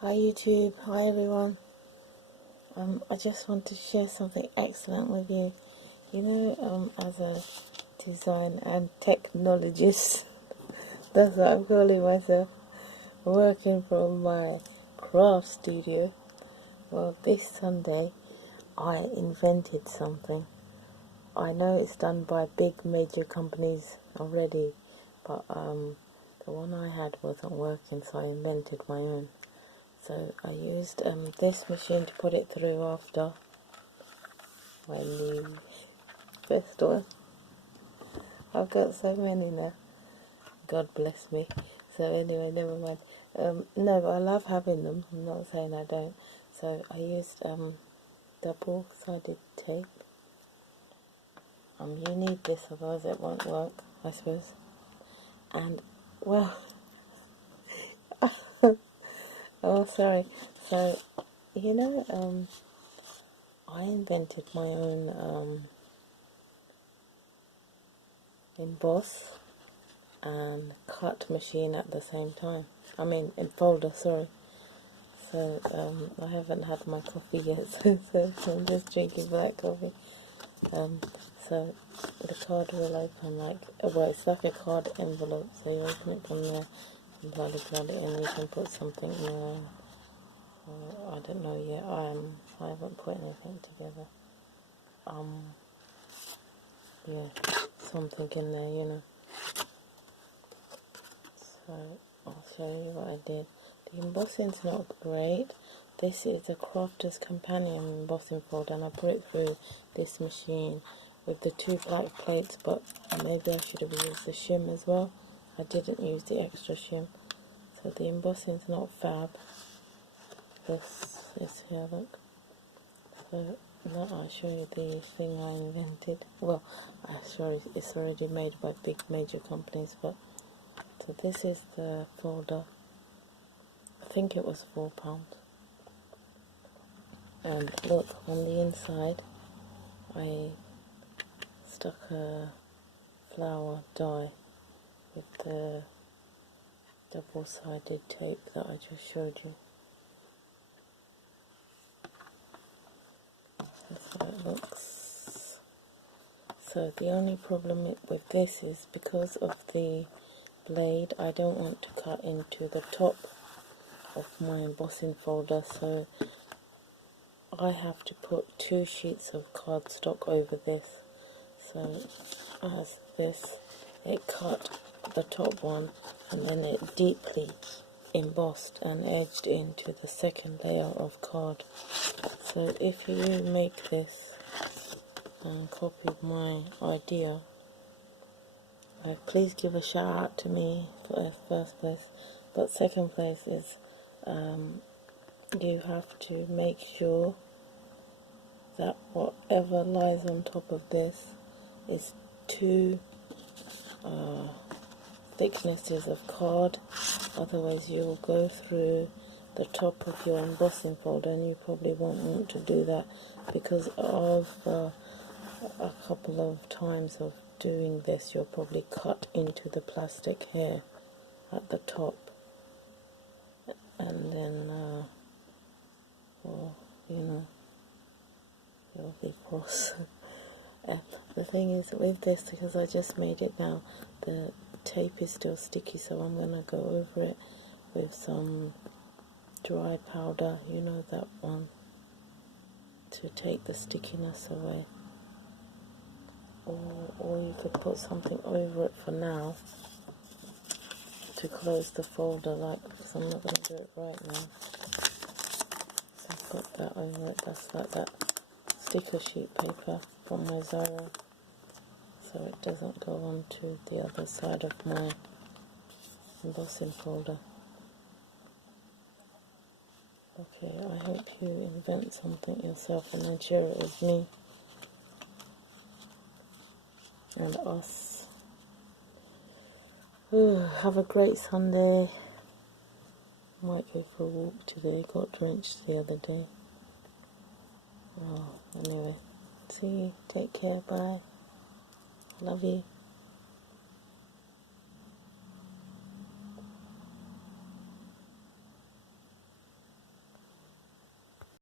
Hi YouTube, hi everyone. I just want to share something excellent with you. You know, as a design and technologist, that's what I'm calling myself, working from my craft studio. Well, this Sunday I invented something. I know it's done by big major companies already, but the one I had wasn't working, so I invented my own. So I used this machine to put it through after my new first one. I've got so many now. God bless me. So anyway, never mind. No, but I love having them. I'm not saying I don't. So I used double-sided tape. You need this, otherwise it won't work, I suppose. And well, oh sorry. So you know, I invented my own emboss and cut machine at the same time. I mean, in folder, sorry. So I haven't had my coffee yet, so I'm just drinking black coffee. So the card will open like, well, it's like a card envelope, so you open it from there and blood it in. You can put something in there. I don't know yet. I haven't put anything together. Yeah, something in there, you know. So I'll show you what I did. The embossing's not great. This is a Crafter's Companion embossing folder, and I put it through this machine with the two black plates, but maybe I should have used the shim as well. I didn't use the extra shim. So the embossing's not fab. This is here, look. So now I'll show you the thing I invented. Well, it's already made by big major companies, but so this is the folder. I think it was £4. And look, on the inside I stuck a flower die with the double-sided tape that I just showed you. That's how it looks. So the only problem with this is because of the blade, I don't want to cut into the top of my embossing folder, so I have to put 2 sheets of cardstock over this. So as this, it cut the top one and then it deeply embossed and edged into the second layer of card. So if you make this and copy my idea, please give a shout out to me for first place. But second place is you have to make sure that whatever lies on top of this is 2 thicknesses of card, otherwise you will go through the top of your embossing folder, and you probably won't want to do that, because of a couple of times of doing this you'll probably cut into the plastic here at the top, and then well, you know, you'll be cross. The thing is with this, because I just made it now, the tape is still sticky, so I'm going to go over it with some dry powder, you know, that one, to take the stickiness away. Or you could put something over it for now to close the folder, like, because I'm not going to do it right now. So I've got that over it. That's like that sticker sheet paper from my Zara, so it doesn't go on to the other side of my embossing folder. Okay, I hope you invent something yourself and then share it with me and us. Ooh, have a great Sunday. Might go for a walk today, got drenched the other day. Oh, anyway, see you, take care, bye. Love you.